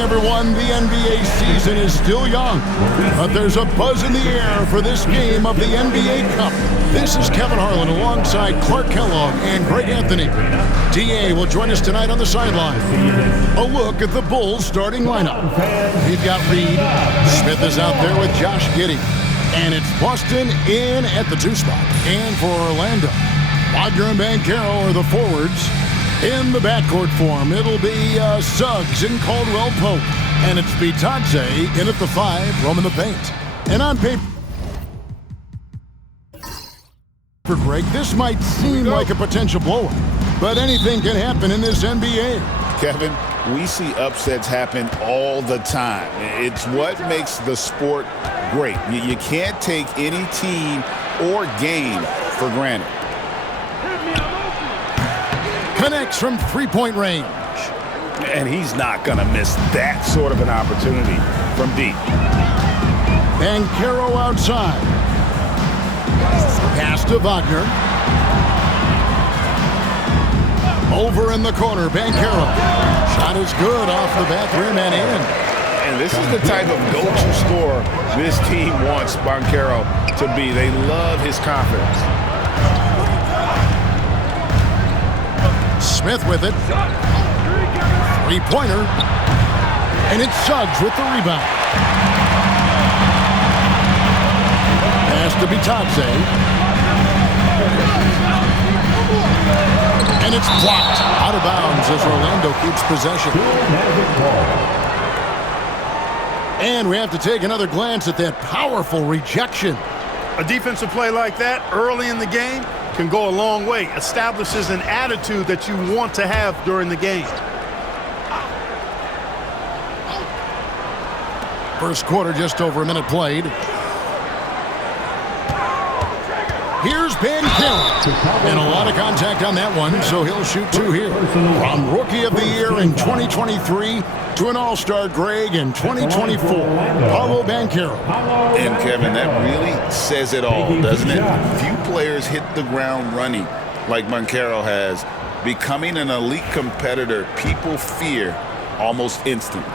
morning, everyone. The NBA season is still young, but there's a buzz in the air for this game of the NBA Cup. This is Kevin Harlan alongside Clark Kellogg and Greg Anthony. DA will join us tonight on the sideline. A look at the Bulls starting lineup. We've got Reed. Smith is out there with Josh Giddey. And it's Boston in at the 2 spot. And for Orlando, Wagner and Banchero are the forwards. In the backcourt form, it'll be Suggs and Caldwell Pope. And it's Bitadze in at the 5, roaming the paint. And on paper, for Greg, this might seem like a potential blowout, but anything can happen in this NBA. Kevin, we see upsets happen all the time. It's what makes the sport great. You can't take any team or game for granted. Connects from 3-point range. And he's not going to miss that sort of an opportunity from deep. Banchero outside. Pass to Wagner. Over in the corner, Banchero. Shot is good off the back rim and in. And this is the type of go-to scorer this team wants Banchero to be. They love his confidence. Smith with it. 3-pointer. And it's Suggs with the rebound. Pass to Bitadze. And it's blocked out of bounds as Orlando keeps possession. And we have to take another glance at that powerful rejection. A defensive play like that early in the game can go a long way. Establishes an attitude that you want to have during the game. First quarter, just over a minute played. Here's Banchero. And a lot of contact on that one, so he'll shoot 2 here. From Rookie of the Year in 2023 to an All-Star Greg in 2024, Paolo Banchero. And Kevin, that really says it all, doesn't it? Few players hit the ground running like Banchero has. Becoming an elite competitor, people fear almost instantly.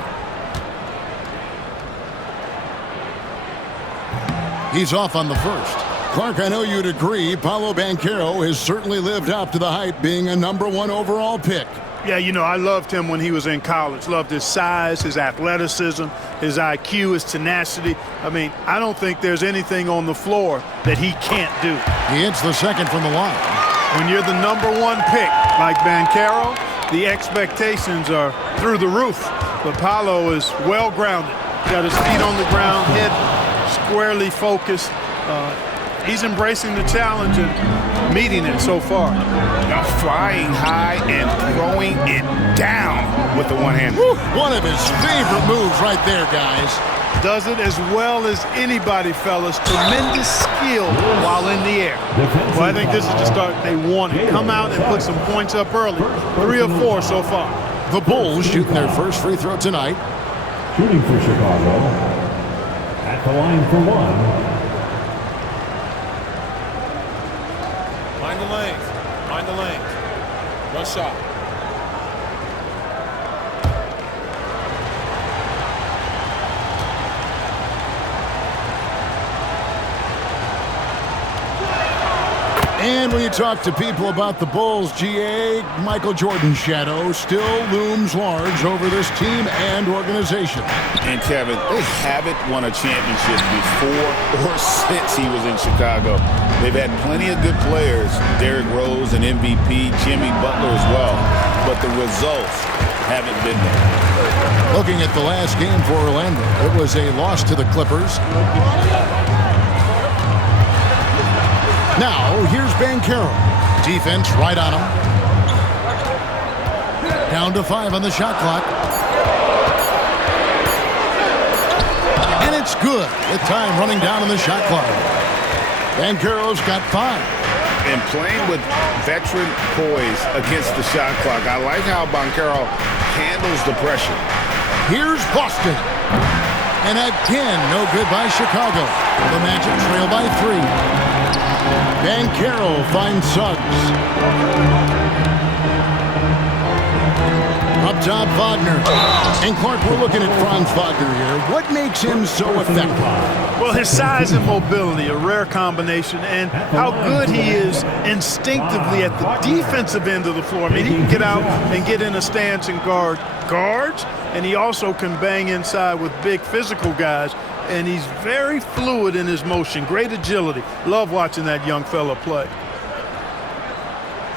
He's off on the first. Clark, I know you'd agree, Paolo Banchero has certainly lived up to the hype, being a #1 overall pick. Yeah, you know, I loved him when he was in college. Loved his size, his athleticism, his IQ, his tenacity. I mean, I don't think there's anything on the floor that he can't do. He hits the second from the line. When you're the #1 pick like Banchero, the expectations are through the roof. But Paolo is well-grounded. Got his feet on the ground, head squarely focused. He's embracing the challenge and meeting it so far. Now flying high and throwing it down with the one hand. One of his favorite moves right there, guys. Does it as well as anybody, fellas. Tremendous skill while in the air. Well, I think this is the start they wanted. Come out and put some points up early. 3 of 4 so far. The Bulls shooting their first free throw tonight. Shooting for Chicago. At the line for 1. Mind the length. Mind the length. One shot. And when you talk to people about the Bulls, GA, Michael Jordan's shadow still looms large over this team and organization. And Kevin, they haven't won a championship before or since he was in Chicago. They've had plenty of good players, Derrick Rose, an MVP, Jimmy Butler as well, but the results haven't been there. Looking at the last game for Orlando, it was a loss to the Clippers. Now, here's Banchero. Defense right on him. Down to 5 on the shot clock. And it's good with time running down on the shot clock. Banchero's got 5. And playing with veteran poise against the shot clock, I like how Banchero handles the pressure. Here's Boston. And again, no good by Chicago. The Magic trail by 3. Banchero finds Suggs. Up top, Wagner. And Clark, we're looking at Franz Wagner here. What makes him so effective? Well, his size and mobility, a rare combination, and how good he is instinctively at the defensive end of the floor. I mean, he can get out and get in a stance and guard guards, and he also can bang inside with big physical guys, and he's very fluid in his motion, great agility. Love watching that young fella play.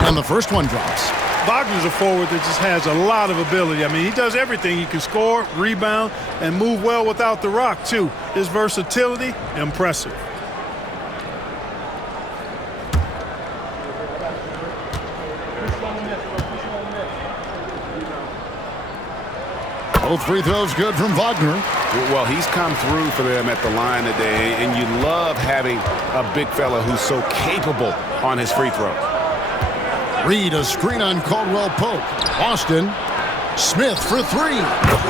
And the first one drops. Wagner's a forward that just has a lot of ability. I mean, he does everything. He can score, rebound, and move well without the rock, too. His versatility, impressive. Both free throws good from Wagner. Well, he's come through for them at the line today, and you love having a big fella who's so capable on his free throw. Reed, a screen on Caldwell Pope. Austin, Smith for three.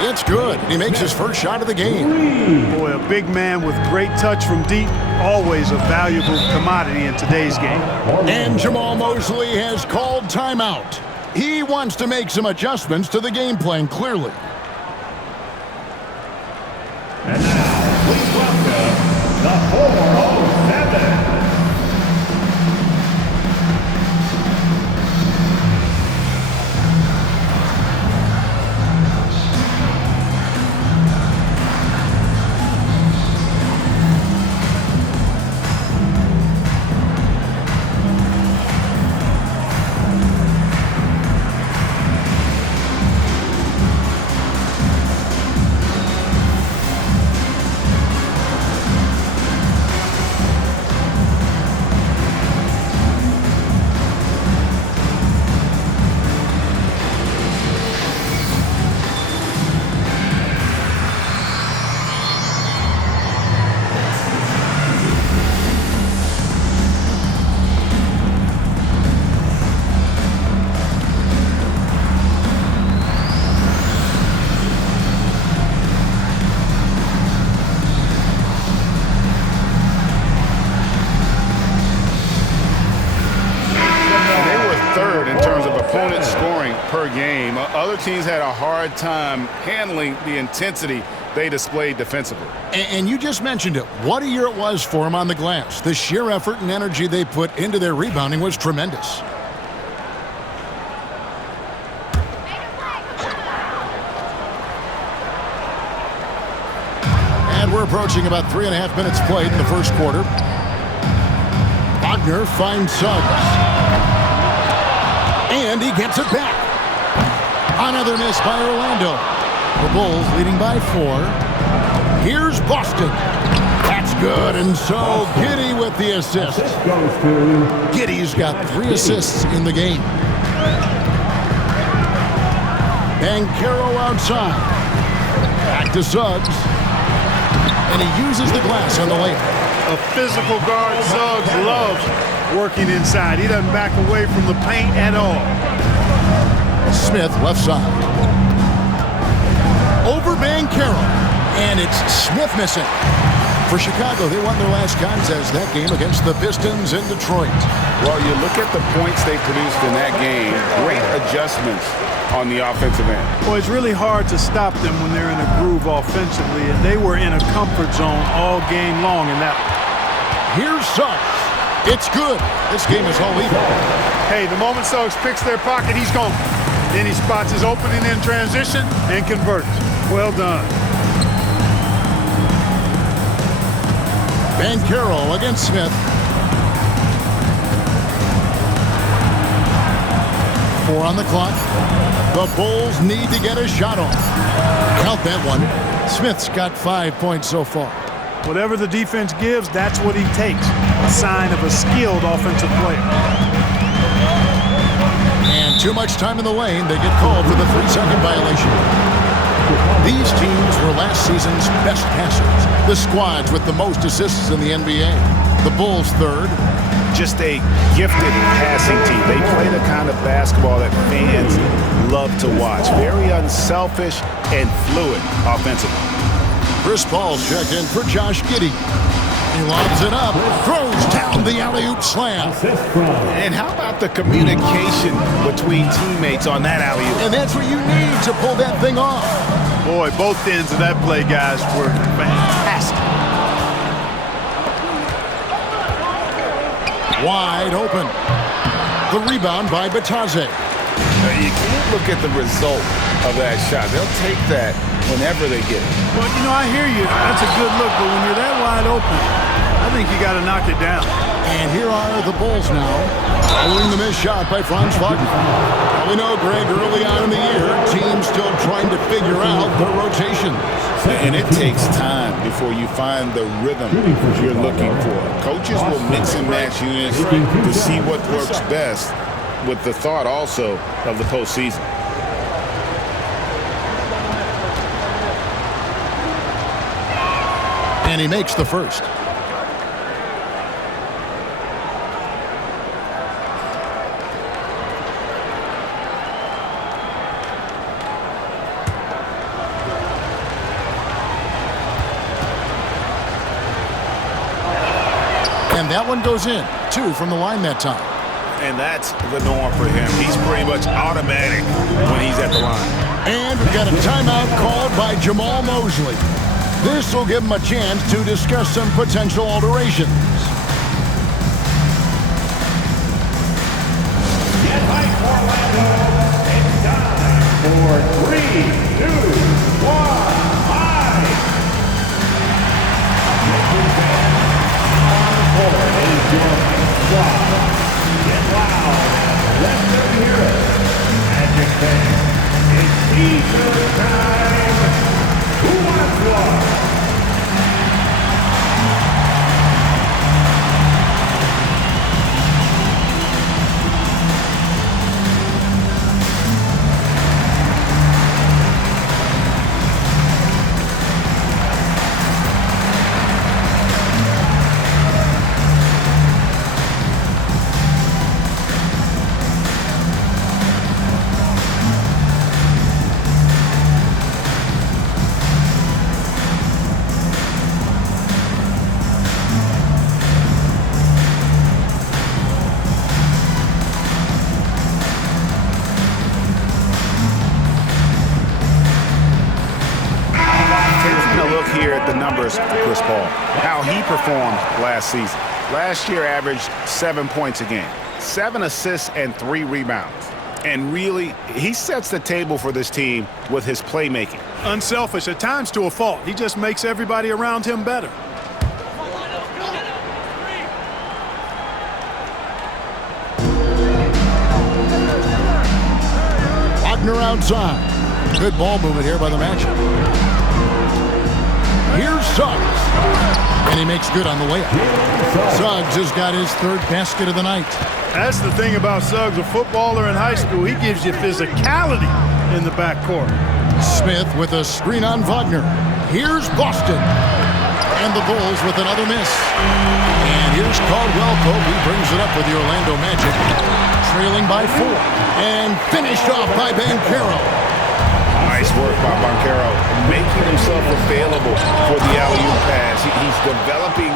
It's good. He makes his first shot of the game. Boy, a big man with great touch from deep, always a valuable commodity in today's game. And Jamal Mosley has called timeout. He wants to make some adjustments to the game plan, clearly. And now, please welcome the 407. Per game. Other teams had a hard time handling the intensity they displayed defensively. And you just mentioned it. What a year it was for them on the glass. The sheer effort and energy they put into their rebounding was tremendous. And we're approaching about 3.5 minutes played in the first quarter. Wagner finds Suggs. And he gets it back. Another miss by Orlando. The Bulls leading by 4. Here's Boston. That's good, and so Giddey with the assist. Giddey's got 3 assists in the game. Banchero outside. Back to Suggs. And he uses the glass on the layup. A physical guard, Suggs loves working inside. He doesn't back away from the paint at all. Smith left side. Over Banchero. And it's Smith missing. For Chicago, they won their last contest that game against the Pistons in Detroit. Well, you look at the points they produced in that game. Great adjustments on the offensive end. Well, it's really hard to stop them when they're in a groove offensively, and they were in a comfort zone all game long in that one. Here's Suggs. It's good. This game is all even. Hey, the moment Suggs picks their pocket, he's gone. Then he spots his opening in transition and converts. Well done. Banchero against Smith. 4 on the clock. The Bulls need to get a shot off. Count that one. Smith's got 5 points so far. Whatever the defense gives, that's what he takes. A sign of a skilled offensive player. And too much time in the lane. They get called for the 3-second violation. These teams were last season's best passers. The squads with the most assists in the NBA. The Bulls third. Just a gifted passing team. They play the kind of basketball that fans love to watch. Very unselfish and fluid offensively. Chris Paul checked in for Josh Giddey. He lobs it up, throws down the alley-oop slam. Assist from And how about the communication between teammates on that alley-oop? And that's what you need to pull that thing off. Boy, both ends of that play, guys, were fantastic. Wide open. The rebound by Batadze. You can't look at the result of that shot. They'll take that whenever they get it. Well, you know, I hear you. That's a good look, but when you're that wide open, I think you got to knock it down. And here are the Bulls now, following the missed shot by Franz Wagner. Well, we know, Greg, early on in the year, teams still trying to figure out their rotations. And it takes time before you find the rhythm you're looking for. Coaches will mix and match units to see what works best, with the thought also of the postseason. And he makes the first. And that one goes in. 2 from the line that time. And that's the norm for him. He's pretty much automatic when he's at the line. And we've got a timeout called by Jamal Mosley. This will give him a chance to discuss some potential alterations. Get right, Orlando. It's time for 3, 2, 1, high. On the court is your squad. Get loud. Let them hear it. Magic fans, it's Easter time. Who wants one? Chris Paul, how he performed last season. Last year averaged 7 points a game, 7 assists and 3 rebounds. And really, he sets the table for this team with his playmaking. Unselfish at times to a fault. He just makes everybody around him better. Wagner outside. Good ball movement here by the Magic. Here's Suggs. And he makes good on the layup. Suggs has got his 3rd basket of the night. That's the thing about Suggs, a footballer in high school. He gives you physicality in the backcourt. Smith with a screen on Wagner. Here's Boston. And the Bulls with another miss. And here's Caldwell Pope. He brings it up with the Orlando Magic. Trailing by 4. And finished off by Banchero. Nice work by Banchero, making himself available for the alley-oop pass. He's developing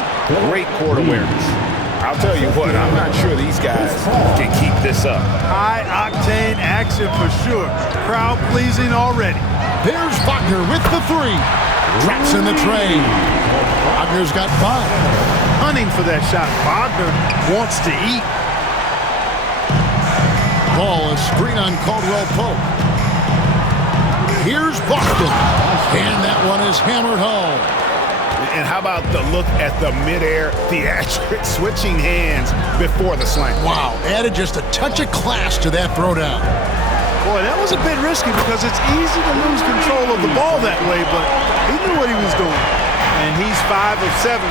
great court awareness. I'll tell you what, I'm not sure these guys can keep this up. High-octane action for sure. Crowd-pleasing already. There's Wagner with the 3. Drops in the tray. Wagner's got 5. Hunting for that shot. Wagner wants to eat. Ball, a screen on Caldwell Pope. Here's Boston. And that one is hammered home. And how about the look at the midair theatric switching hands before the slam? Wow, added just a touch of class to that throwdown. Boy, that was a bit risky because it's easy to lose control of the ball that way, but he knew what he was doing. And he's 5 of 7,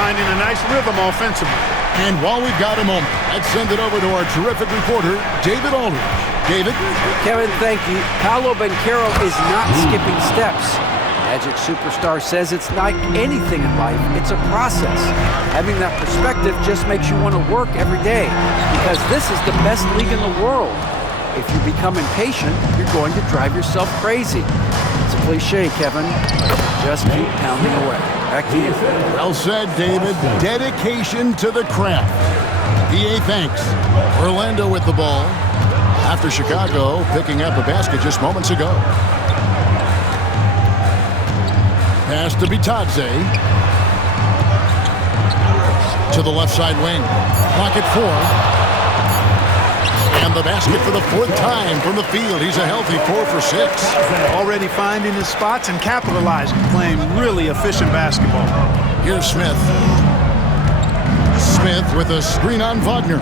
finding a nice rhythm offensively. And while we've got a moment, let's send it over to our terrific reporter, David Aldridge. David? Kevin, thank you. Paolo Banchero is not skipping steps. Magic superstar says it's like anything in life. It's a process. Having that perspective just makes you want to work every day because this is the best league in the world. If you become impatient, you're going to drive yourself crazy. It's a cliche, Kevin. Just keep pounding away. Back to you. Well said, David. Dedication to the craft. PA thanks. Orlando with the ball after Chicago picking up a basket just moments ago. Pass to Bitadze. To the left side wing. Clock at 4. And the basket for the 4th time from the field. He's a healthy 4 for 6. Already finding his spots and capitalizing, playing really efficient basketball. Here's Smith. Smith with a screen on Wagner.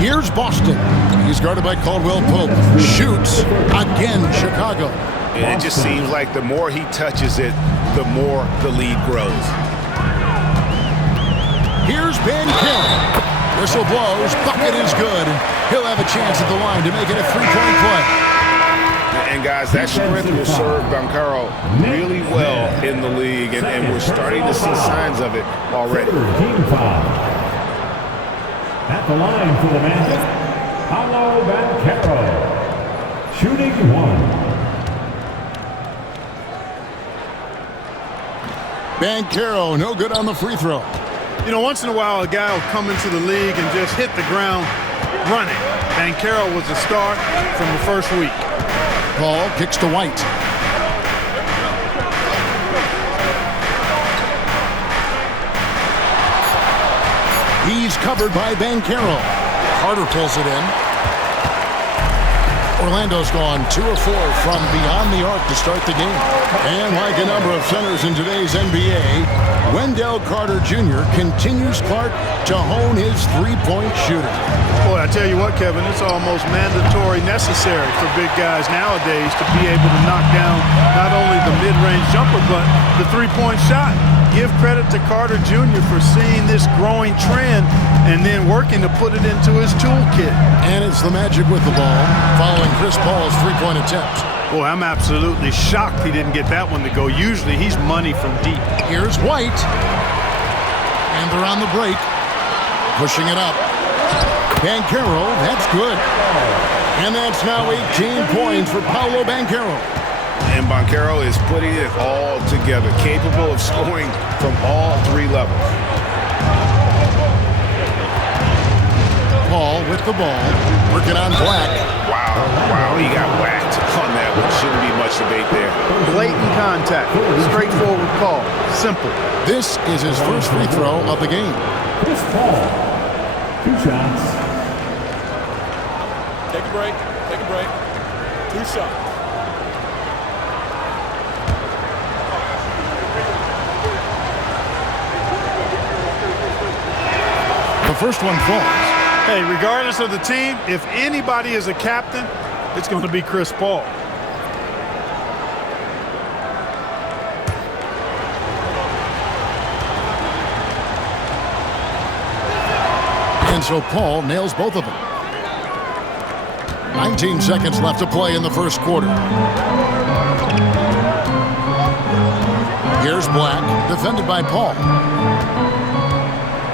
Here's Boston. He's guarded by Caldwell Pope. Shoots again, Chicago. And it just seems like the more he touches it, the more the lead grows. Here's Banchero. Whistle blows. Bucket is good. He'll have a chance at the line to make it a 3-point play. And guys, that strength will serve Banchero really well in the league, and we're starting to see signs of it already. Team foul. At the line for the Magic, Paolo Banchero, shooting 1. Banchero, no good on the free throw. You know, once in a while, a guy will come into the league and just hit the ground running. Banchero was the start from the first week. Paul kicks to White. He's covered by Banchero. Carter pulls it in. Orlando's gone 2 of 4 from beyond the arc to start the game. And like a number of centers in today's NBA, Wendell Carter Jr. continues Clark to hone his 3-point shooter. Boy, I tell you what, Kevin, it's almost mandatory necessary for big guys nowadays to be able to knock down not only the mid-range jumper, but the 3-point shot. Give credit to Carter Jr. for seeing this growing trend and then working to put it into his toolkit. And it's the Magic with the ball, following Chris Paul's 3-point attempt. Boy, I'm absolutely shocked he didn't get that one to go. Usually he's money from deep. Here's White. And they're on the break. Pushing it up. Banchero, that's good. And that's now 18 points for Paolo Banchero. And Banchero is putting it all together, capable of scoring from all 3 levels. Paul with the ball, working on Black. Wow, he got whacked on that one. Shouldn't be much debate there. Blatant contact, straightforward call, simple. This is his first free throw of the game. Chris Paul, 2 shots. Take a break. Take a break. 2 shots. The first one falls. Hey, regardless of the team, if anybody is a captain, it's going to be Chris Paul. And so Paul nails both of them. 19 seconds left to play in the first quarter. Here's Black, defended by Paul.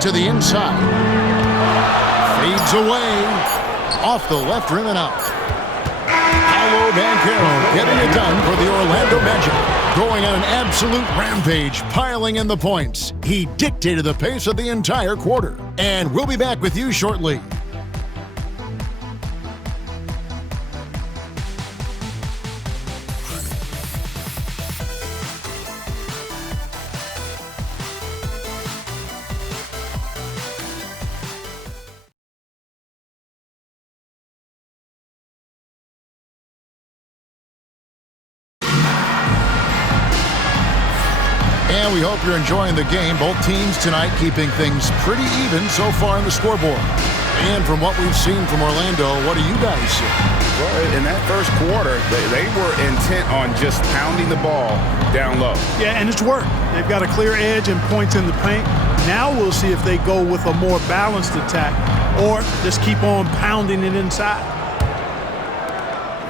To the inside. Fades away. Off the left rim and out. Paolo Banchero getting it done for the Orlando Magic. Going on an absolute rampage, piling in the points. He dictated the pace of the entire quarter. And we'll be back with you shortly. And we hope you're enjoying the game. Both teams tonight keeping things pretty even so far in the scoreboard. And from what we've seen from Orlando, what do you guys see? Well, in that first quarter, they were intent on just pounding the ball down low. Yeah, and it's worked. They've got a clear edge and points in the paint. Now we'll see if they go with a more balanced attack or just keep on pounding it inside.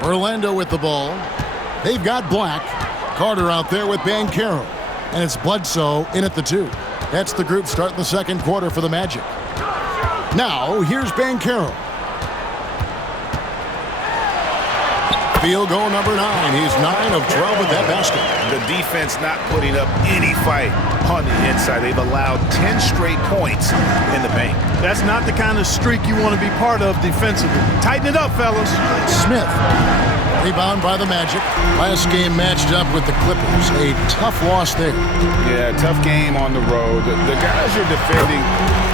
Orlando with the ball. They've got Black. Carter out there with Banchero. And it's Bledsoe in at the 2. That's the group starting the second quarter for the Magic. Now, here's Banchero. Field goal number 9. He's 9 of 12 with that basket. The defense not putting up any fight on the inside. They've allowed 10 straight points in the paint. That's not the kind of streak you want to be part of defensively. Tighten it up, fellas. Smith. Rebound by the Magic. Last game matched up with the Clippers. A tough loss there. Yeah, tough game on the road. The guys you're defending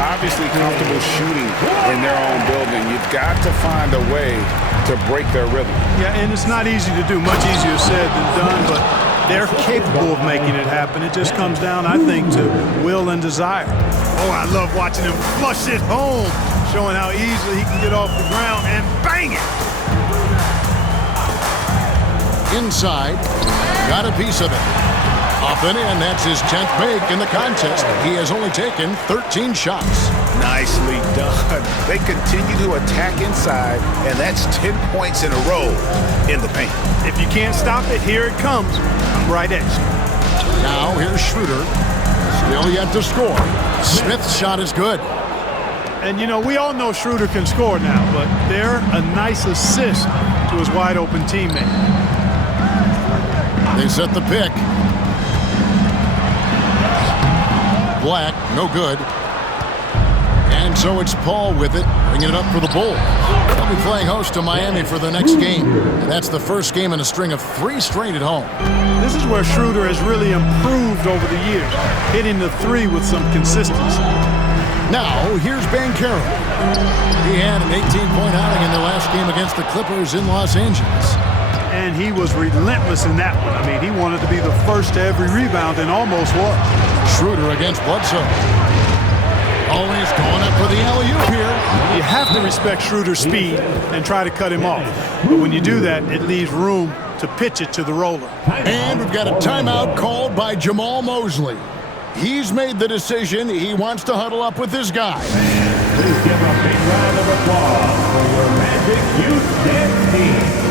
obviously comfortable shooting in their own building. You've got to find a way to break their rhythm. Yeah, and it's not easy to do. Much easier said than done, but they're capable of making it happen. It just comes down, I think, to will and desire. Oh, I love watching him flush it home, showing how easily he can get off the ground and bang it. Inside, got a piece of it. Up and in, that's his 10th make in the contest. He has only taken 13 shots. Nicely done. They continue to attack inside, and that's 10 points in a row in the paint. If you can't stop it, here it comes. I'm right at you. Now here's Schroeder. Still yet to score. Smith's shot is good. And, you know, we all know Schroeder can score now, but they're a nice assist to his wide-open teammate. They set the pick. Black, no good. And so it's Paul with it, bringing it up for the Bulls. They'll be playing host to Miami for their next game. And that's the first game in a string of 3 straight at home. This is where Schroeder has really improved over the years, hitting the 3 with some consistency. Now, here's Banchero. He had an 18-point outing in their last game against the Clippers in Los Angeles. And he was relentless in that one. I mean, he wanted to be the first to every rebound and almost was. Schroeder against Bledsoe. Always going up for the alley-oop here. You have to respect Schroeder's speed and try to cut him off. But when you do that, it leaves room to pitch it to the roller. And we've got a timeout called by Jamal Mosley. He's made the decision. He wants to huddle up with his guy. Please give a big round of applause for your Magic Youth Dance Team.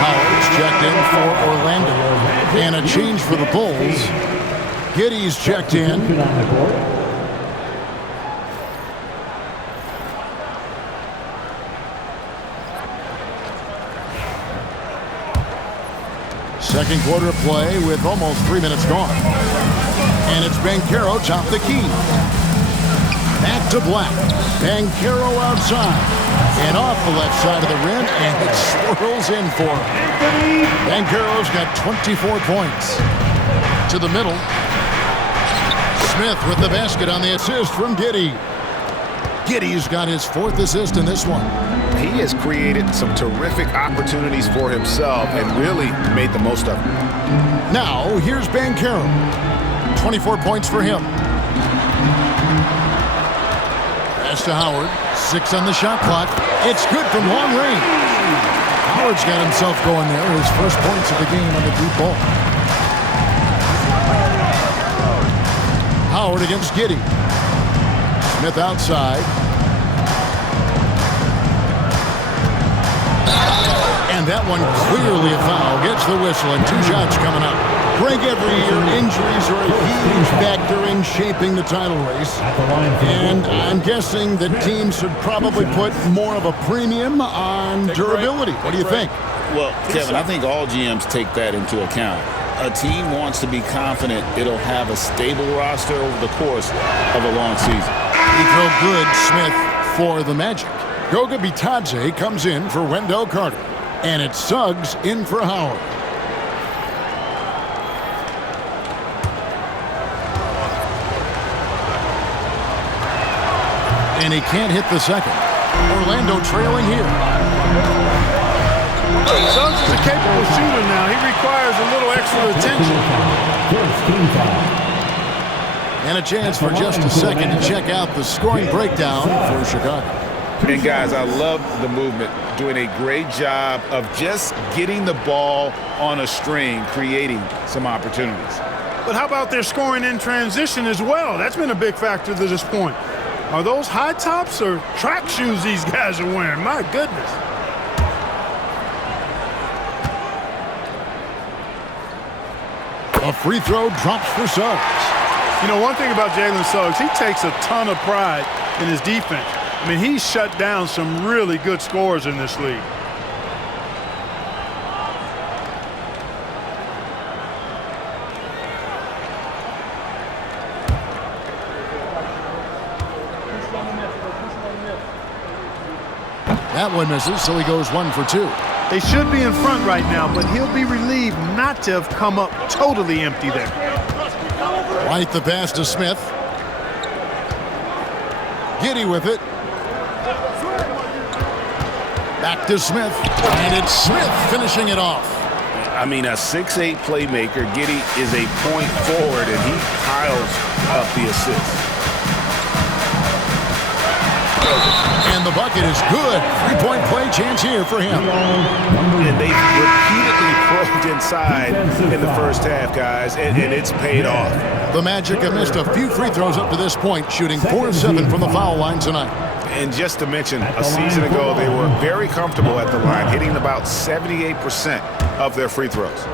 Howard's checked in for Orlando. And a change for the Bulls. Giddey's checked in. Second quarter play with almost 3 minutes gone. And it's Banchero top the key. Back to Black. Banchero outside. And off the left side of the rim, and it swirls in for him. Banchero's got 24 points. To the middle. Smith with the basket on the assist from Giddey. Giddey's got his 4th assist in this one. He has created some terrific opportunities for himself and really made the most of them. Now, here's Banchero. 24 points for him. Pass to Howard. 6 on the shot clock. It's good from long range. Howard's got himself going there. His first points of the game on the deep ball. Howard against Giddey. Smith outside. And that one clearly a foul. Gets the whistle and 2 shots coming up. Greg, every year injuries are a huge factor in shaping the title race. And I'm guessing that teams should probably put more of a premium on durability. What do you think? Well, Kevin, I think all GMs take that into account. A team wants to be confident it'll have a stable roster over the course of a long season. He felt good, Smith, for the Magic. Goga Bitadze comes in for Wendell Carter. And it's Suggs in for Howard. And he can't hit the second. Orlando trailing here. Suggs is a capable shooter now. He requires a little extra attention. And a chance for just a second to check out the scoring breakdown for Chicago. And guys, I love the movement. Doing a great job of just getting the ball on a string, creating some opportunities. But how about their scoring in transition as well? That's been a big factor to this point. Are those high tops or track shoes these guys are wearing? My goodness. A free throw drops for Suggs. You know, one thing about Jalen Suggs, he takes a ton of pride in his defense. I mean, he's shut down some really good scorers in this league. That one misses, so he goes 1 for 2. They should be in front right now, but he'll be relieved not to have come up totally empty there. White the pass to Smith. Giddey with it. Back to Smith. And it's Smith finishing it off. I mean, a 6'8 playmaker. Giddey is a point forward, and he piles up the assists. And the bucket is good. 3-point play chance here for him. And they repeatedly probed inside in the first half, guys, and it's paid off. The Magic have missed a few free throws up to this point, shooting 4-7 from the foul line tonight. And just to mention, a season ago, they were very comfortable at the line, hitting about 78% of their free throws.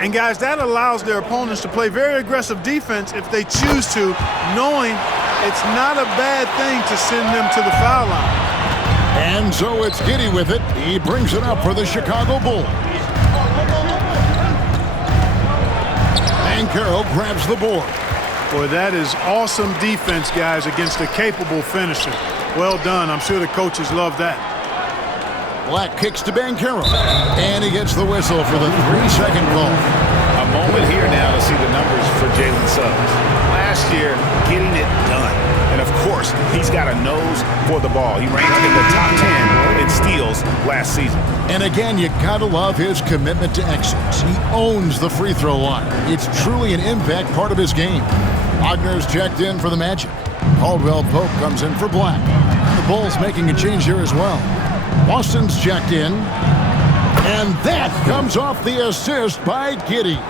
And guys, that allows their opponents to play very aggressive defense if they choose to, knowing it's not a bad thing to send them to the foul line. And so it's Giddey with it. He brings it up for the Chicago Bulls. Banchero grabs the board. Boy, that is awesome defense, guys, against a capable finisher. Well done. I'm sure the coaches love that. Black kicks to Banchero. And he gets the whistle for the 3-second call. A moment here now to see the numbers for Jalen Suggs. Last year, getting it done. And, of course, he's got a nose for the ball. He ranked in the top 10 in steals last season. And again, you gotta love his commitment to excellence. He owns the free throw line. It's truly an impact part of his game. Wagner's checked in for the Magic. Caldwell Pope comes in for Black. The Bulls making a change here as well. Boston's checked in. And that comes off the assist by Giddey.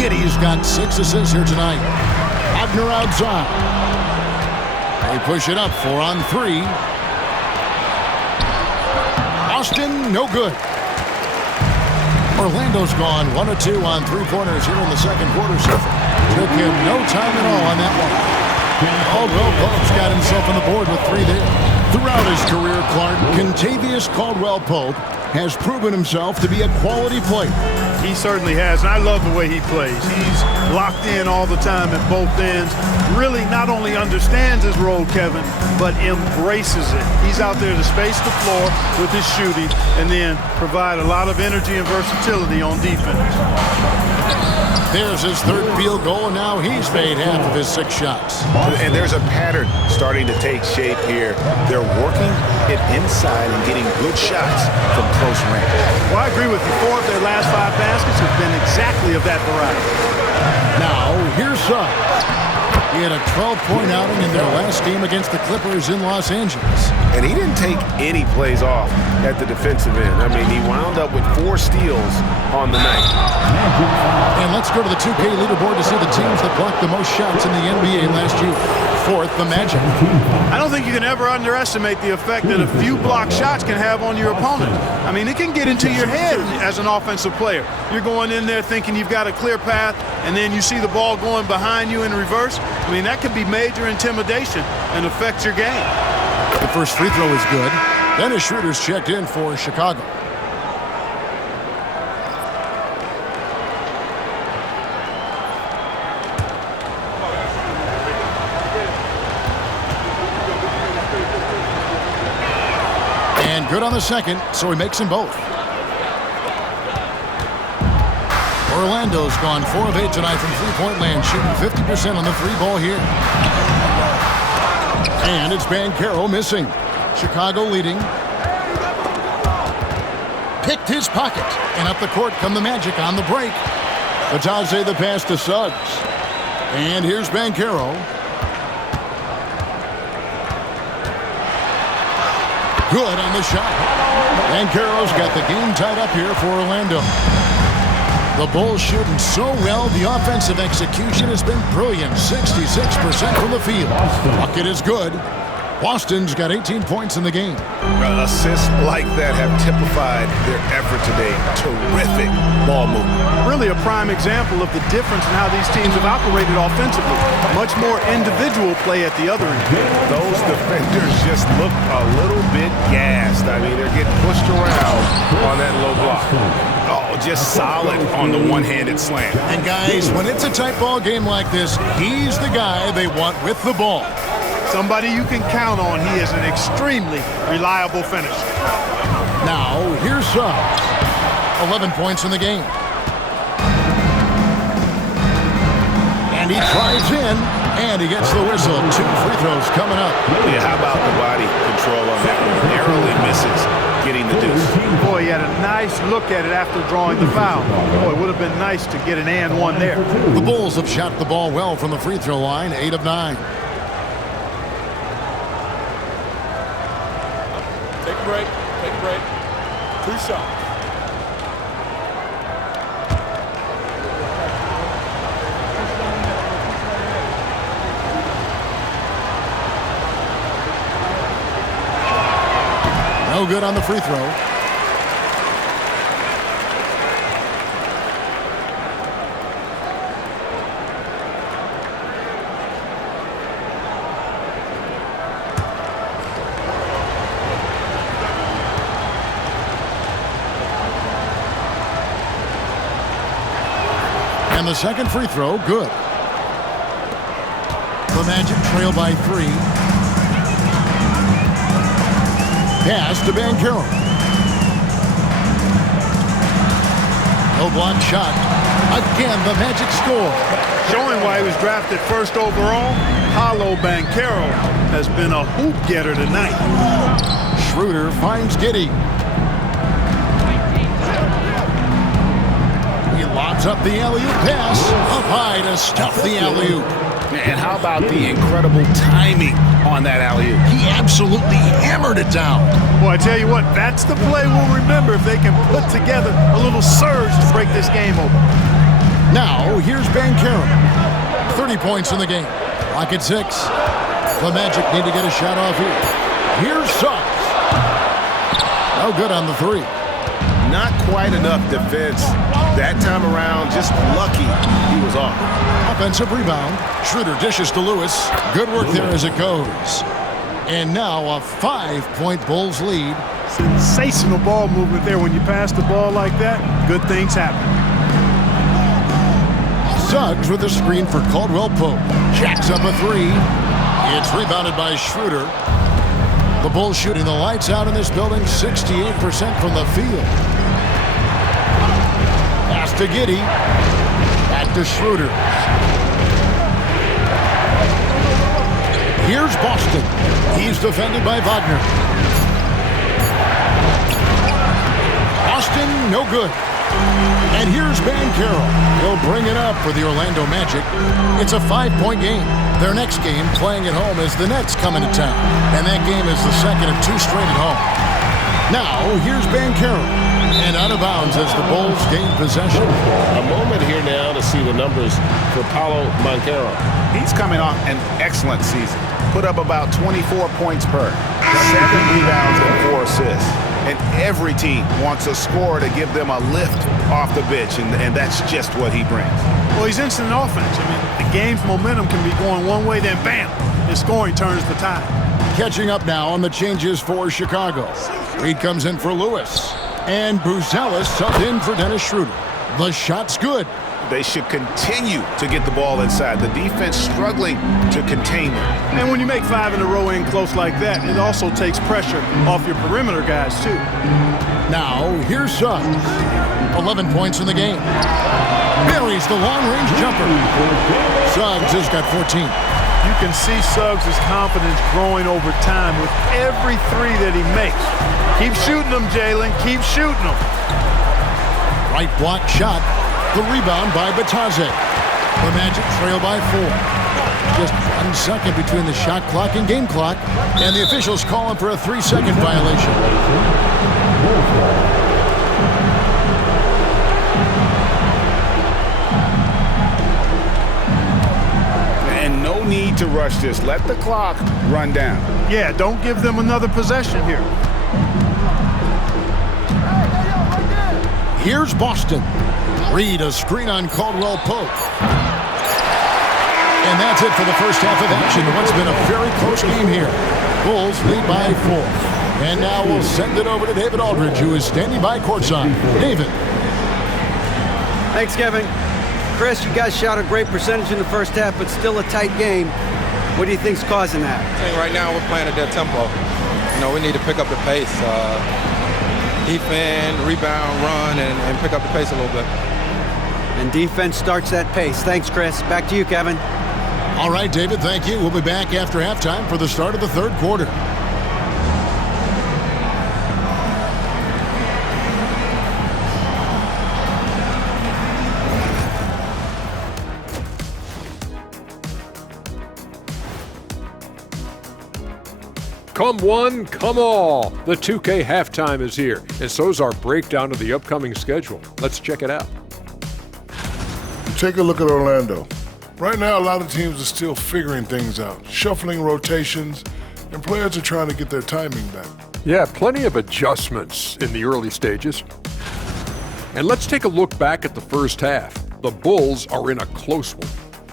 Giddey's got 6 assists here tonight. Wagner outside. They push it up 4 on 3. Boston, no good. Orlando's gone 1 of 2 on 3-pointers here in the second quarter so far. Took him no time at all on that one. Caldwell Pope's got himself on the board with 3 there. Throughout his career, Clark, Kentavious Caldwell Pope has proven himself to be a quality player. He certainly has, and I love the way he plays. He's locked in all the time at both ends. Really not only understands his role, Kevin, but embraces it. He's out there to space the floor with his shooting and then provide a lot of energy and versatility on defense. There's his 3rd field goal, and now he's made half of his 6 shots. And there's a pattern starting to take shape here. They're working it inside and getting good shots from close range. Well, I agree with you. 4 of their last 5 baskets have been exactly of that variety. Now, here's Suggs. He had a 12-point outing in their last game against the Clippers in Los Angeles. And he didn't take any plays off at the defensive end. I mean, he wound up with 4 steals on the night. And let's go to the 2K leaderboard to see the teams that blocked the most shots in the NBA last year. 4th, the Magic. I don't think you can ever underestimate the effect that a few blocked shots can have on your opponent. I mean, it can get into your head as an offensive player. You're going in there thinking you've got a clear path, and then you see the ball going behind you in reverse. I mean, that could be major intimidation and affect your game. The first free throw is good. Dennis Schroeder's checked in for Chicago. Good on the second, so he makes them both. Orlando's gone 4 of 8 tonight from three-point land, shooting 50% on the three ball here. And it's Banchero missing. Chicago leading. Picked his pocket. And up the court come the Magic on the break. Batadze the pass to Suggs. And here's Banchero. Good on the shot. Banchero's got the game tied up here for Orlando. The Bulls shooting so well, the offensive execution has been brilliant. 66% from the field. Bucket is good. Boston's got 18 points in the game. Assists like that have typified their effort today. Terrific ball movement. Really a prime example of the difference in how these teams have operated offensively. Much more individual play at the other end. Those defenders just look a little bit gassed. I mean, they're getting pushed around on that low block. Oh, just solid on the one-handed slam. And guys, when it's a tight ball game like this, he's the guy they want with the ball. Somebody you can count on. He is an extremely reliable finisher. Now, here's Suggs. 11 points in the game. And he drives in, and he gets the whistle. 2 free throws coming up. Yeah, how about the body control on that one? Narrowly misses getting the deuce. Boy, he had a nice look at it after drawing the foul. Boy, it would have been nice to get an and one there. The Bulls have shot the ball well from the free throw line, 8 of 9. Take a break. Take a break. 2 shots. No good on the free throw. And the second free throw, good. The Magic trail by 3. Pass to Banchero. No block shot. Again, the Magic score. Showing why he was drafted first overall, Paolo Banchero has been a hoop getter tonight. Schroeder finds Giddey. He lobs up the alley-oop pass. Up high to stuff the alley-oop. And how about the incredible timing on that alley-oop? He absolutely hammered it down. Boy, I tell you what, that's the play we'll remember if they can put together a little surge to break this game open. Now, here's Banchero. 30 points in the game. Lock at 6. The Magic need to get a shot off here. Here's Suggs. No good on the 3. Not quite enough defense. That time around, just lucky he was off. Offensive rebound. Schroeder dishes to Lewis. Good work there as it goes. And now a 5-point Bulls lead. Sensational ball movement there. When you pass the ball like that, good things happen. Suggs with a screen for Caldwell Pope. Jacks up a 3. It's rebounded by Schroeder. The Bulls shooting the lights out in this building, 68% from the field. Pass to Giddey. Back to Schroeder. Here's Boston. He's defended by Wagner. Boston, no good. And here's Banchero. He'll bring it up for the Orlando Magic. It's a 5-point game. Their next game, playing at home, is the Nets coming to town. And that game is the second of 2 straight at home. Now, here's Banchero. And out of bounds as the Bulls gain possession. A moment here now to see the numbers for Paolo Banchero. He's coming off an excellent season. Put up about 24 points per. 7 rebounds and 4 assists. And every team wants a scorer to give them a lift off the bench, and that's just what he brings. Well, he's instant offense. I mean, the game's momentum can be going one way, then bam, his scoring turns the tide. Catching up now on the changes for Chicago. Reed comes in for Lewis. And Buzelis subbed in for Dennis Schroeder. The shot's good. They should continue to get the ball inside. The defense struggling to contain them. And when you make 5 in a row in close like that, it also takes pressure off your perimeter guys, too. Now, here's Suggs. 11 points in the game. Buries the long-range jumper. Suggs has got 14. You can see Suggs' confidence growing over time with every 3 that he makes. Keep shooting them, Jalen. Keep shooting them. Right block shot. The rebound by Bitadze. The Magic trail by 4. Just 1 second between the shot clock and game clock, and the officials calling for a 3-second violation. And no need to rush this. Let the clock run down. Yeah, don't give them another possession here. Here's Boston. Reed, a screen on Caldwell Pope. And that's it for the first half of action. What's been a very close game here. Bulls lead by 4. And now we'll send it over to David Aldridge, who is standing by courtside. David. Thanks, Kevin. Chris, you guys shot a great percentage in the first half, but still a tight game. What do you think's causing that? I think right now we're playing at that tempo. You know, we need to pick up the pace. Defend, rebound, run, and pick up the pace a little bit. And defense starts that pace. Thanks, Chris. Back to you, Kevin. All right, David, thank you. We'll be back after halftime for the start of the third quarter. Come one, come all. The 2K halftime is here, and so's our breakdown of the upcoming schedule. Let's check it out. Take a look at Orlando. Right now, a lot of teams are still figuring things out, shuffling rotations, and players are trying to get their timing back. Yeah, plenty of adjustments in the early stages. And let's take a look back at the first half. The Bulls are in a close one.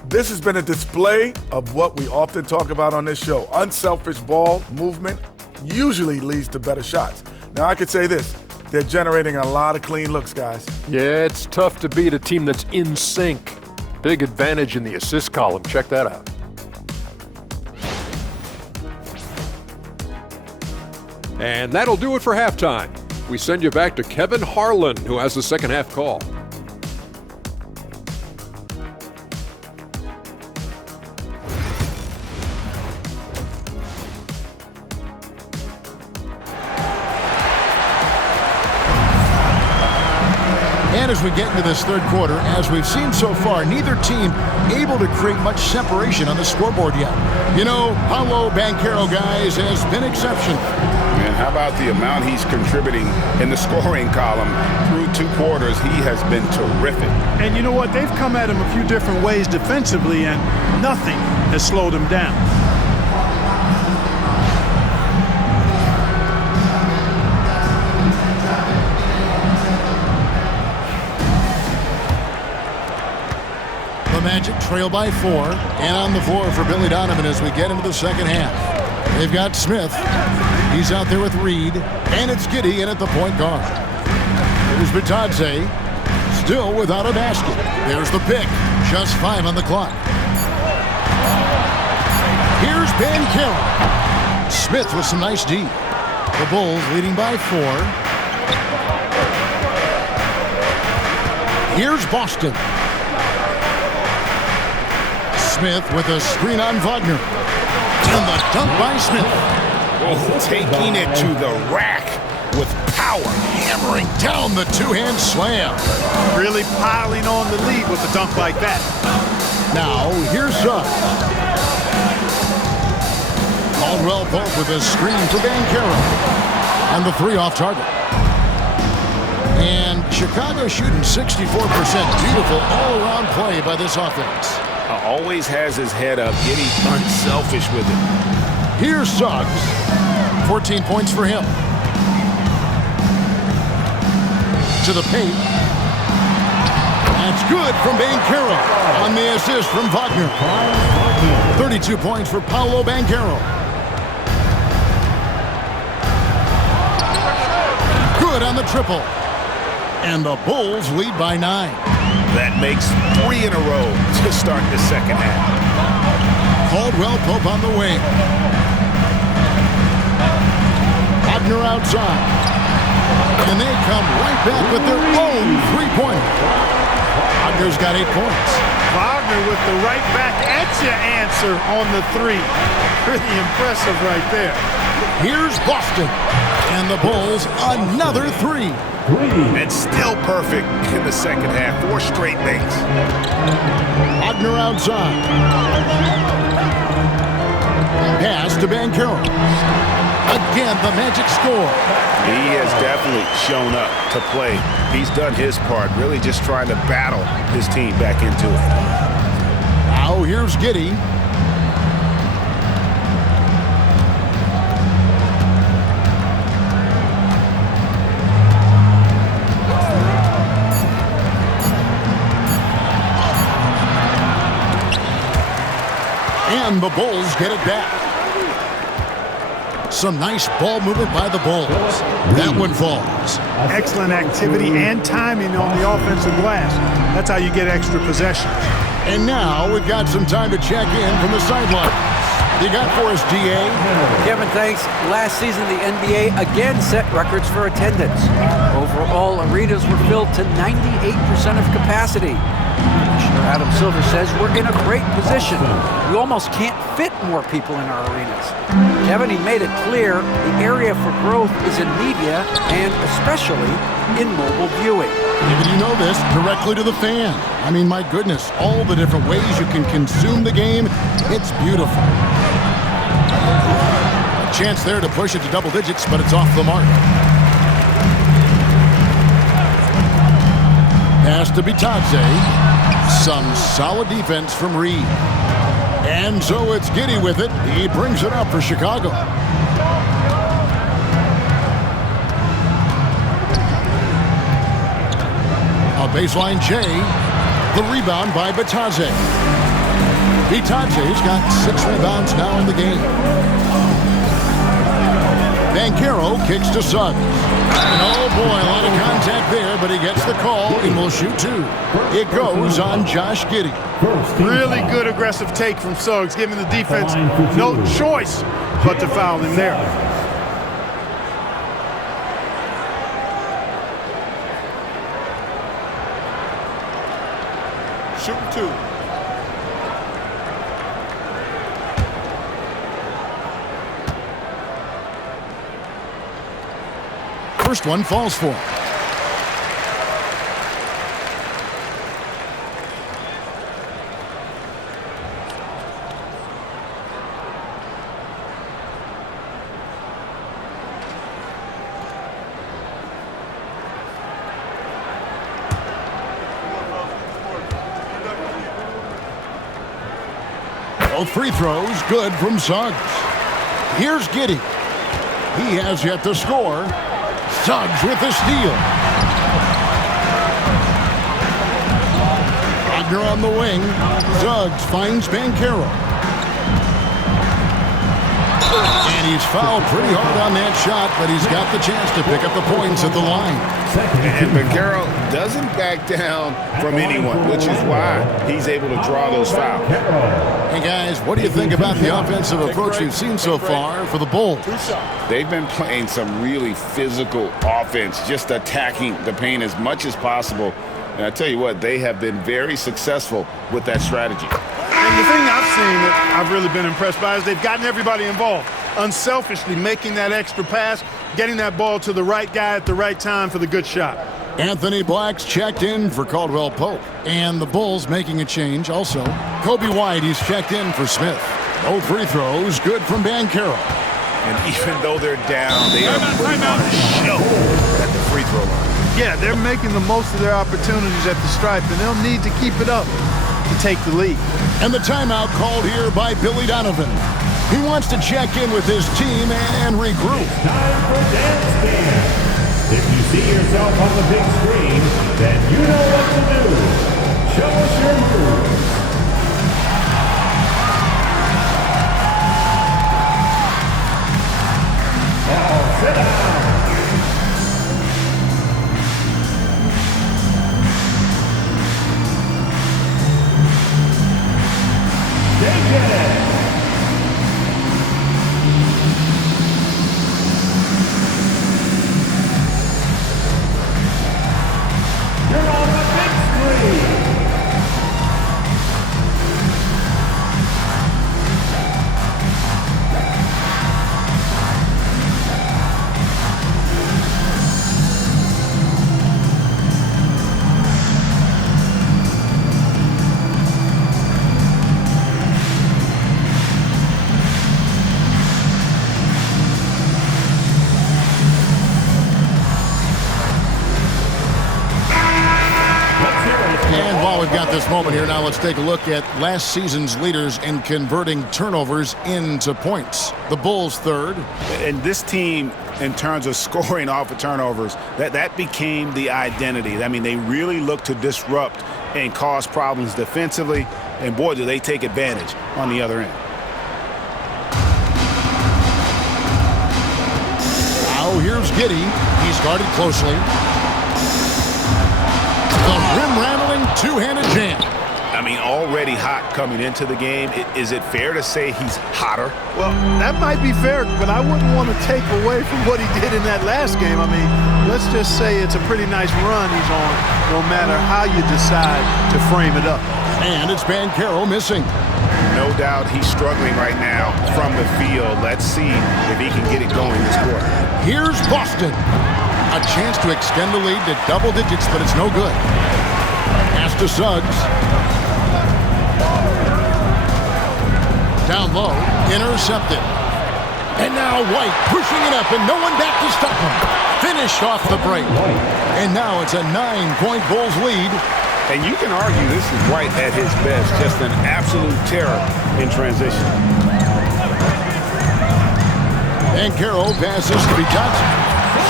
This has been a display of what we often talk about on this show. Unselfish ball movement usually leads to better shots. Now, I could say this. They're generating a lot of clean looks, guys. Yeah, it's tough to beat a team that's in sync. Big advantage in the assist column. Check that out. And that'll do it for halftime. We send you back to Kevin Harlan, who has the second half call. And as we get into this third quarter, as we've seen so far, neither team able to create much separation on the scoreboard yet. You know, Paolo Banchero, guys, has been exceptional. And how about the amount he's contributing in the scoring column through 2 quarters? He has been terrific. And you know what? They've come at him a few different ways defensively, and nothing has slowed him down. The Magic trail by 4, and on the floor for Billy Donovan as we get into the second half. They've got Smith. He's out there with Reed, and it's Giddey in at the point guard. Here's Bitadze, still without a basket. There's the pick, just 5 on the clock. Here's Banchero. Smith with some nice D. The Bulls leading by 4. Here's Boston. Smith with a screen on Wagner. And the dunk by Smith. Oh, taking it to the rack with power. Hammering down the two-hand slam. Really piling on the lead with a dunk like that. Now, here's Suggs. Caldwell Pope with a screen for Banchero. And the 3 off target. And Chicago shooting 64%. Beautiful all-around play by this offense. Always has his head up, getting unselfish with it. Here's Suggs. 14 points for him. To the paint. That's good from Banchero on the assist from Wagner. 32 points for Paolo Banchero. Good on the triple. And the Bulls lead by 9. That makes 3 in a row to start the second half. Caldwell Pope on the wing. Wagner outside. And they come right back with their own three-pointer. Wagner's got 8 points. Wagner with the right back at your answer on the 3. Pretty impressive right there. Here's Boston. And the Bulls another 3. And still perfect in the second half. 4 straight makes. Wagner outside. Pass to Banchero. Again, the Magic score. He has definitely shown up to play. He's done his part, really just trying to battle his team back into it. Now here's Giddey. And the Bulls get it back. Some nice ball movement by the Bulls. That one falls. Excellent activity and timing on the offensive glass. That's how you get extra possessions. And now we've got some time to check in from the sideline. You got for us, DA? Kevin, thanks. Last season, the NBA again set records for attendance. Overall, arenas were filled to 98% of capacity. Commissioner Adam Silver says we're in a great position. We almost can't fit more people in our arenas. Kevin, he made it clear the area for growth is in media and especially in mobile viewing. But you know this, directly to the fan. I mean, my goodness, all the different ways you can consume the game, it's beautiful. A chance there to push it to double digits, but it's off the mark. Pass to Bitadze. Some solid defense from Reed. And so it's Giddey with it. He brings it up for Chicago. A baseline J. The rebound by Bitadze. Bitadze's got 6 rebounds now in the game. Banchero kicks to Suggs. And oh boy, a lot of contact there, but he gets the call and will shoot 2. It goes on Josh Giddey. Really good aggressive take from Suggs, giving the defense no choice but to foul him there. Shooting 2. First one falls for him. Both free throws good from Suggs. Here's Giddey. He has yet to score. Suggs with the steal. Wagner on the wing. Suggs finds Banchero. And he's fouled pretty hard on that shot, but he's got the chance to pick up the points at the line. And Banchero doesn't back down from anyone, which is why he's able to draw those fouls. Hey guys, what do you think about the offensive approach we've seen so far for the Bulls? They've been playing some really physical offense, just attacking the paint as much as possible. And I tell you what, they have been very successful with that strategy. And the thing I've seen that I've really been impressed by is they've gotten everybody involved, unselfishly making that extra pass, getting that ball to the right guy at the right time for the good shot. Anthony Black's checked in for Caldwell Pope. And the Bulls making a change also. Kobe White, he's checked in for Smith. Both free throws good from Banchero. And even though they're down, they are putting on a show at the free throw line. Yeah, they're making the most of their opportunities at the stripe, and they'll need to keep it up to take the lead. And the timeout called here by Billy Donovan. He wants to check in with his team and regroup. Time for Dance Dance. If you see yourself on the big screen, then you know what to do. Show us your moves. All sit down. we've got this moment here. Now let's take a look at last season's leaders in converting turnovers into points. The Bulls third. And this team, in terms of scoring off of turnovers, that became the identity. I mean, they really look to disrupt and cause problems defensively. And boy, do they take advantage on the other end. Now here's Giddey. He's guarded closely. The rim-rattling two-handed jam. I mean, already hot coming into the game. Is it fair to say he's hotter? Well, that might be fair, but I wouldn't want to take away from what he did in that last game. I mean, let's just say it's a pretty nice run he's on, no matter how you decide to frame it up. And it's Banchero missing. No doubt he's struggling right now from the field. Let's see if he can get it going this quarter. Here's Boston. A chance to extend the lead to double digits, but it's no good. Pass to Suggs. Down low, intercepted. And now White pushing it up, and no one back to stop him. Finished off the break. And now it's a 9-point Bulls lead. And you can argue this is White at his best, just an absolute terror in transition. Banchero passes to Johnson.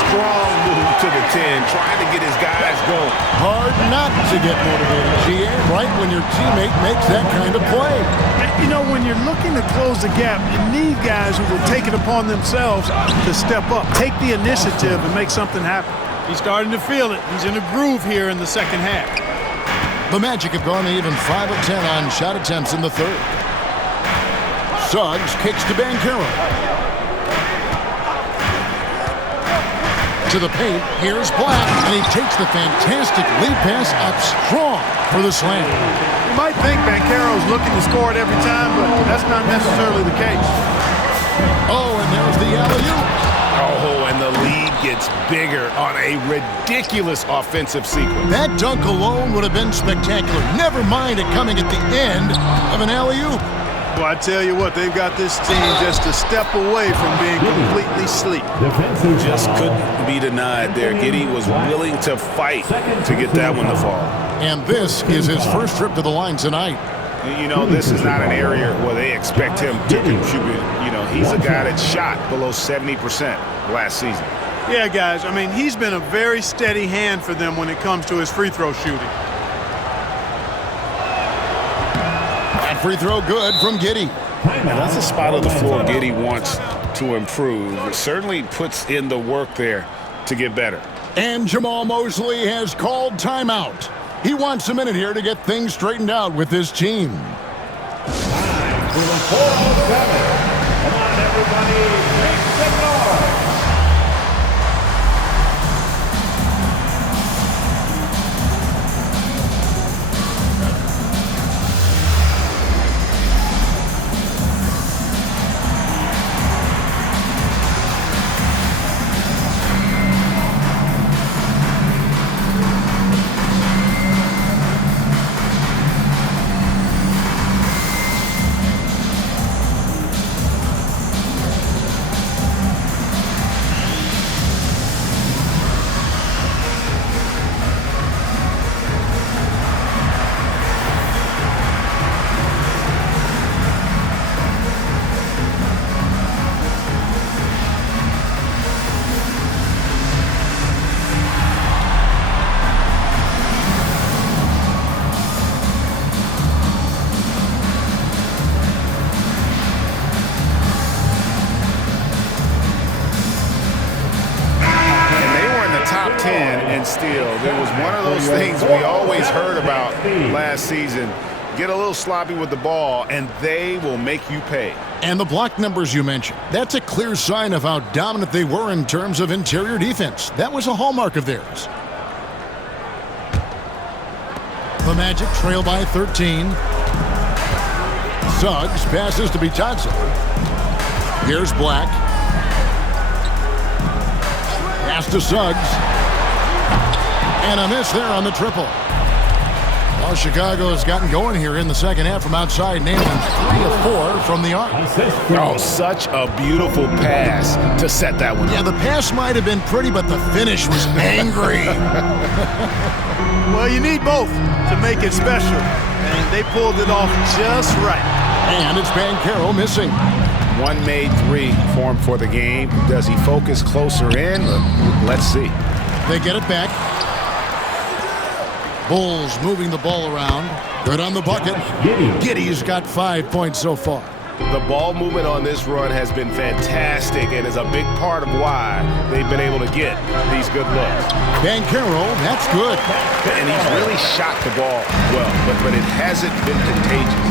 Strong move to the 10, trying to get his guys going. Hard not to get motivated, GA, right when your teammate makes that kind of play. You know, when you're looking to close the gap, you need guys who will take it upon themselves to step up, take the initiative, and make something happen. He's starting to feel it. He's in a groove here in the second half. The Magic have gone even 5 of 10 on shot attempts in the third. Suggs kicks to Banchero. To the paint, here's Black, and he takes the fantastic lead pass up strong for the slam. You might think Banchero's looking to score it every time, but that's not necessarily the case. Oh, and there's the alley-oop. Oh, and the lead gets bigger on a ridiculous offensive sequence. That dunk alone would have been spectacular. Never mind it coming at the end of an alley-oop. Well, I tell you what, they've got this team just a step away from being completely asleep. Just couldn't be denied there. Giddey was willing to fight to get that one to fall. And this is his first trip to the line tonight. You know, this is not an area where they expect him to contribute. You know, he's a guy that shot below 70% last season. Yeah, guys, I mean, he's been a very steady hand for them when it comes to his free throw shooting. That free throw good from Giddey. And that's a spot of the floor Giddey wants to improve. It certainly puts in the work there to get better. And Jamal Mosley has called timeout. He wants a minute here to get things straightened out with his team. For the 407. Come on, everybody, make some noise. There was one of those things we always heard about last season. Get a little sloppy with the ball, and they will make you pay. And the block numbers you mentioned, that's a clear sign of how dominant they were in terms of interior defense. That was a hallmark of theirs. The Magic trail by 13. Suggs passes to Bitadze. Here's Black. Pass to Suggs. And a miss there on the triple. Well, Chicago has gotten going here in the second half from outside, nailing 3 of 4 from the arc. Oh, such a beautiful pass to set that one. Yeah, the pass might have been pretty, but the finish was angry. Well, you need both to make it special, and they pulled it off just right. And it's Banchero missing. One made 3 for him for the game. Does he focus closer in? Let's see. They get it back. Bulls moving the ball around. Good on the bucket. Giddey's got 5 points so far. The ball movement on this run has been fantastic and is a big part of why they've been able to get these good looks. Banchero, that's good. And he's really shot the ball well, but it hasn't been contagious.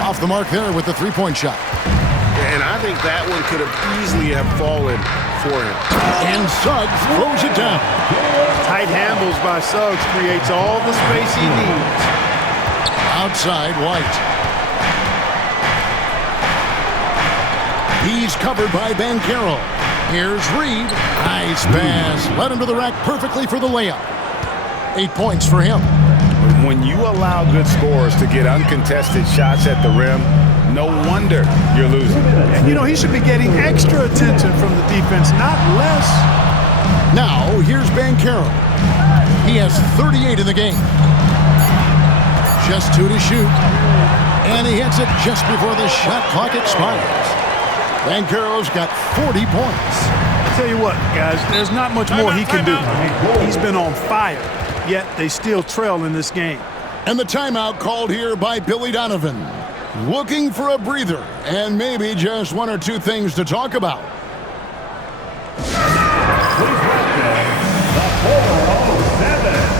Off the mark there with the three-point shot. And I think that one could have easily have fallen for him. And Suggs throws it down. Tight handles by Suggs creates all the space he needs. Outside, White. He's covered by Banchero. Here's Reed. Nice pass. Led him to the rack perfectly for the layup. 8 points for him. When you allow good scorers to get uncontested shots at the rim, no wonder you're losing. And, you know, he should be getting extra attention from the defense, not less. Now, here's Banchero. He has 38 in the game. Just 2 to shoot. And he hits it just before the shot clock expires. Banchero's got 40 points. I'll tell you what, guys, there's not much more he can do. He's been on fire, yet they still trail in this game. And the timeout called here by Billy Donovan. Looking for a breather and maybe just 1 or 2 things to talk about. Please welcome the 407.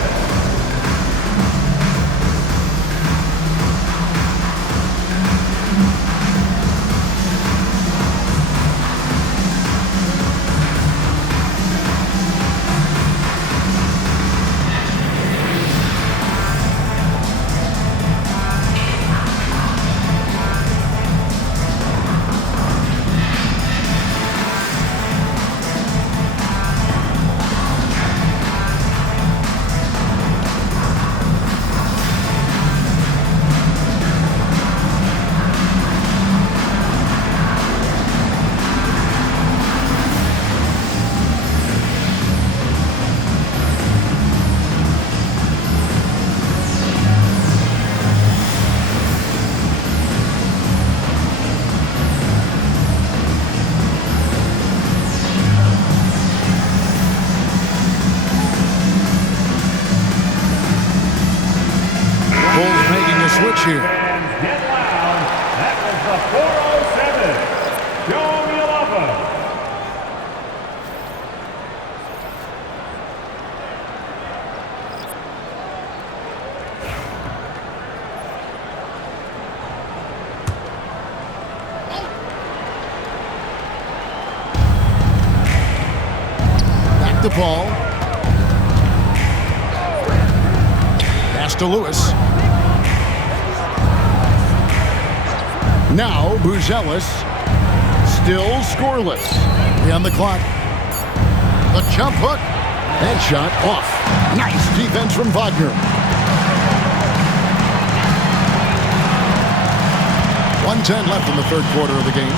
Switch here. Fans, get loud. That was the 407. Joe Yalova. Back to Paul. Pass to Lewis. Now, Buzelis, still scoreless. 3 on the clock. The jump hook. Headshot off. Nice defense from Wagner. 1:10 left in the third quarter of the game.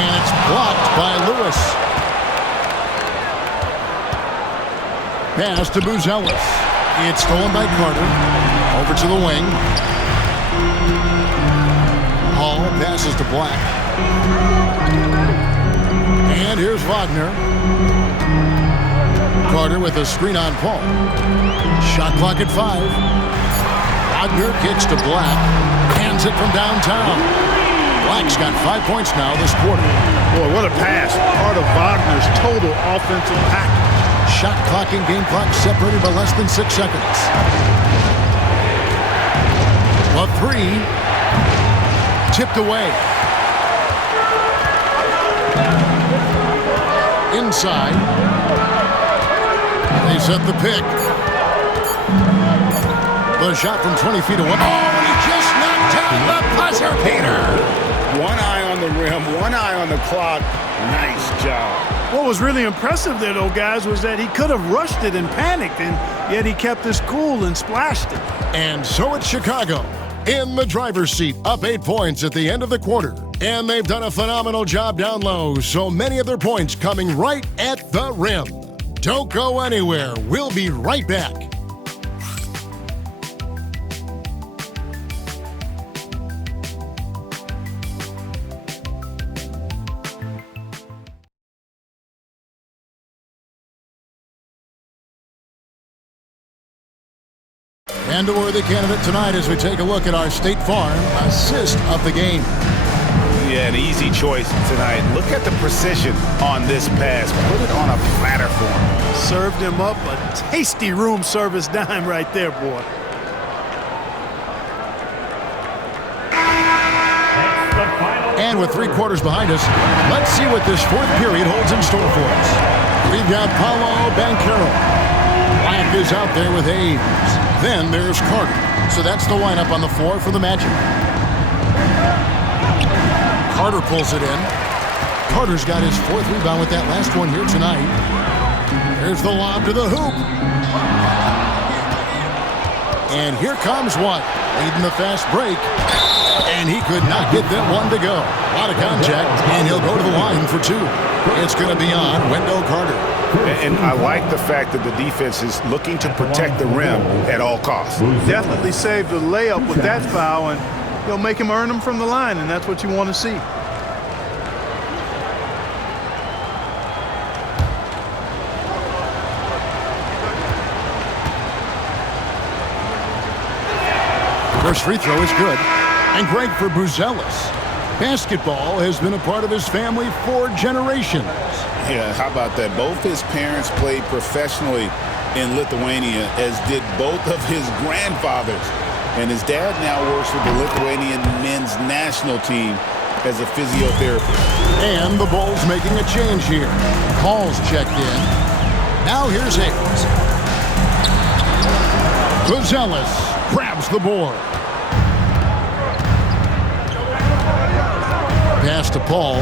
And it's blocked by Lewis. Pass to Buzelis. It's stolen by Carter. Over to the wing. Hall passes to Black. And here's Wagner. Carter with a screen on Paul. Shot clock at 5. Wagner kicks to Black. Hands it from downtown. Black's got 5 points now this quarter. Boy, what a pass. Part of Wagner's total offensive package. Shot clock and game clock separated by less than 6 seconds. A 3 tipped away. Inside. They set the pick. The shot from 20 feet away. Oh, and he just knocked down the buzzer beater. One eye on the rim, one eye on the clock. Nice job. What was really impressive there, though, guys, was that he could have rushed it and panicked, and yet he kept his cool and splashed it. And so it's Chicago in the driver's seat, up 8 points at the end of the quarter. And they've done a phenomenal job down low, so many of their points coming right at the rim. Don't go anywhere. We'll be right back. And a worthy candidate tonight as we take a look at our State Farm assist of the game. Yeah, an easy choice tonight. Look at the precision on this pass. Put it on a platter for him. Served him up a tasty room service dime right there, boy. And with 3 quarters behind us, let's see what this 4th period holds in store for us. We've got Paolo Banchero. Black is out there with Ames. Then there's Carter. So that's the lineup on the floor for the Magic. Carter pulls it in. Carter's got his 4th rebound with that last one here tonight. There's the lob to the hoop. And here comes one, leading the fast break. And he could not get that one to go. A lot of contact, and he'll go to the line for 2. It's going to be on Wendell Carter. And I like the fact that the defense is looking to protect the rim at all costs. Definitely saved the layup with that foul, and he'll make him earn them from the line, and that's what you want to see. First free throw is good. And great for Buzelis. Basketball has been a part of his family for generations. Yeah, how about that? Both his parents played professionally in Lithuania, as did both of his grandfathers. And his dad now works with the Lithuanian men's national team as a physiotherapist. And the Bulls making a change here. Hall's checked in. Now here's Ames. Buzelis grabs the board. Pass to Paul.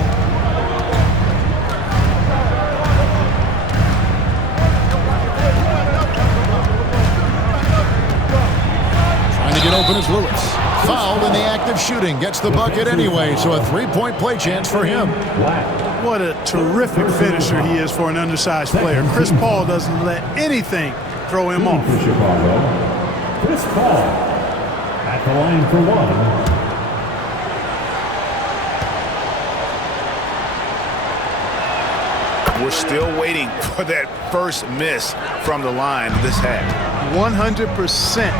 Trying to get open is Lewis. Fouled in the act of shooting. Gets the bucket anyway, so a 3-point play chance for him. What a terrific finisher he is for an undersized player. Chris Paul doesn't let anything throw him off. For Chicago, Chris Paul at the line for 1. We're still waiting for that first miss from the line this half. 100%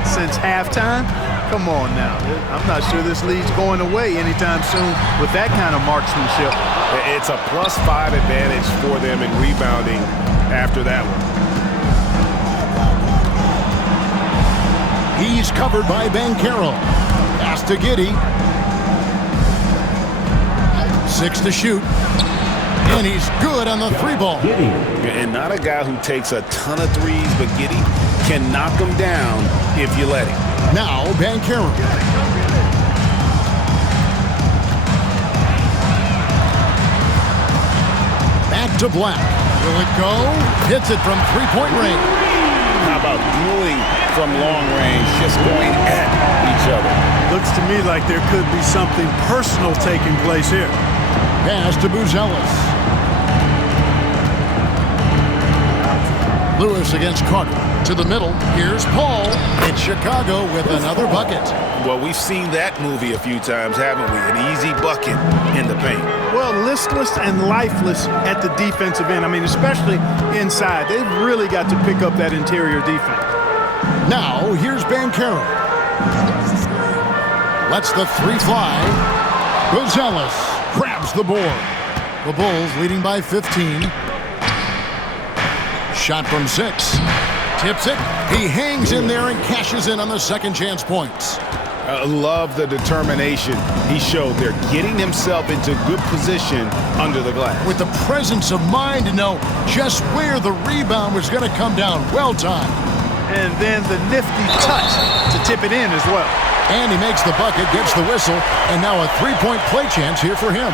since halftime? Come on now. I'm not sure this lead's going away anytime soon with that kind of marksmanship. It's a +5 advantage for them in rebounding after that one. He's covered by Banchero. Pass to Giddey. 6 to shoot. And he's good on the 3-ball. And not a guy who takes a ton of threes, but Giddey can knock him down if you let him. Now Banchero. Back to Black. Will it go? Hits it from 3-point range. How about dueling from long range, just going at each other? Looks to me like there could be something personal taking place here. Pass to Buzelis. Lewis against Carter. To the middle. Here's Paul. It's Chicago with another bucket. Well, we've seen that movie a few times, haven't we? An easy bucket in the paint. Well, listless and lifeless at the defensive end. I mean, especially inside. They've really got to pick up that interior defense. Now, here's Banchero. Lets the 3 fly. Buzelis grabs the board. The Bulls leading by 15. Shot from 6. Tips it. He hangs in there and cashes in on the second chance points. Love the determination he showed there, getting himself into good position under the glass. With the presence of mind to know just where the rebound was going to come down. Well timed. And then the nifty touch to tip it in as well. And he makes the bucket, gets the whistle, and now a three-point play chance here for him.